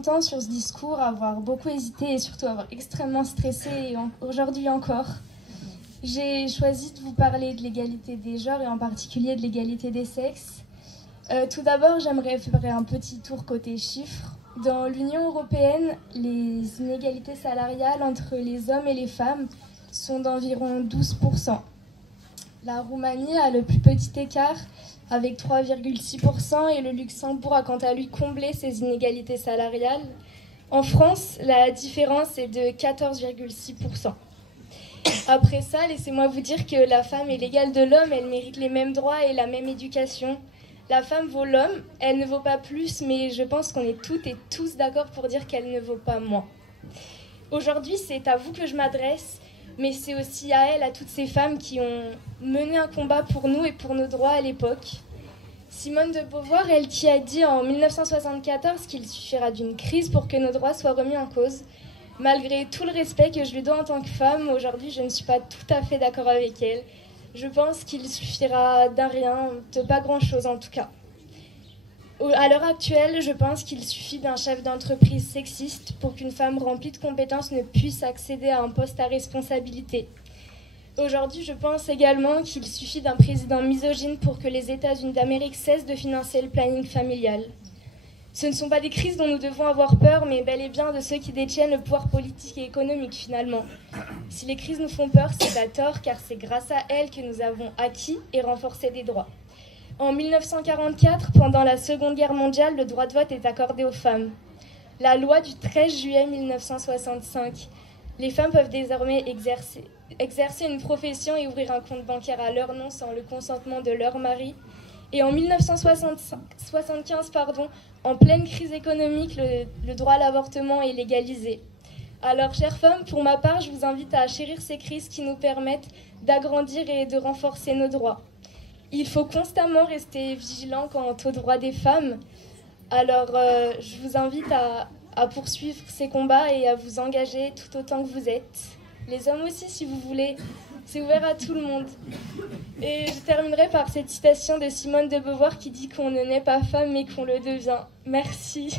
longtemps sur ce discours, avoir beaucoup hésité et surtout avoir extrêmement stressé, et aujourd'hui encore. J'ai choisi de vous parler de l'égalité des genres et en particulier de l'égalité des sexes. Tout d'abord, j'aimerais faire un petit tour côté chiffres. Dans l'Union européenne, les inégalités salariales entre les hommes et les femmes sont d'environ 12%. La Roumanie a le plus petit écart avec 3,6% et le Luxembourg a quant à lui comblé ces inégalités salariales. En France, la différence est de 14,6%. Après ça, laissez-moi vous dire que la femme est l'égale de l'homme, elle mérite les mêmes droits et la même éducation. La femme vaut l'homme, elle ne vaut pas plus, mais je pense qu'on est toutes et tous d'accord pour dire qu'elle ne vaut pas moins. Aujourd'hui, c'est à vous que je m'adresse, mais c'est aussi à elle, à toutes ces femmes qui ont mené un combat pour nous et pour nos droits à l'époque. Simone de Beauvoir, elle qui a dit en 1974 qu'il suffira d'une crise pour que nos droits soient remis en cause. Malgré tout le respect que je lui dois en tant que femme, aujourd'hui je ne suis pas tout à fait d'accord avec elle. Je pense qu'il suffira d'un rien, de pas grand-chose en tout cas. À l'heure actuelle, je pense qu'il suffit d'un chef d'entreprise sexiste pour qu'une femme remplie de compétences ne puisse accéder à un poste à responsabilité. Aujourd'hui, je pense également qu'il suffit d'un président misogyne pour que les États-Unis d'Amérique cessent de financer le planning familial. Ce ne sont pas des crises dont nous devons avoir peur, mais bel et bien de ceux qui détiennent le pouvoir politique et économique finalement. Si les crises nous font peur, c'est à tort, car c'est grâce à elles que nous avons acquis et renforcé des droits. En 1944, pendant la Seconde Guerre mondiale, le droit de vote est accordé aux femmes. La loi du 13 juillet 1965. Les femmes peuvent désormais exercer une profession et ouvrir un compte bancaire à leur nom sans le consentement de leur mari. Et en 1975, en pleine crise économique, le droit à l'avortement est légalisé. Alors, chères femmes, pour ma part, je vous invite à chérir ces crises qui nous permettent d'agrandir et de renforcer nos droits. Il faut constamment rester vigilant quant aux droits des femmes. Alors, je vous invite à poursuivre ces combats et à vous engager tout autant que vous êtes. Les hommes aussi, si vous voulez. C'est ouvert à tout le monde. Et je terminerai par cette citation de Simone de Beauvoir qui dit qu'on ne naît pas femme mais qu'on le devient. Merci.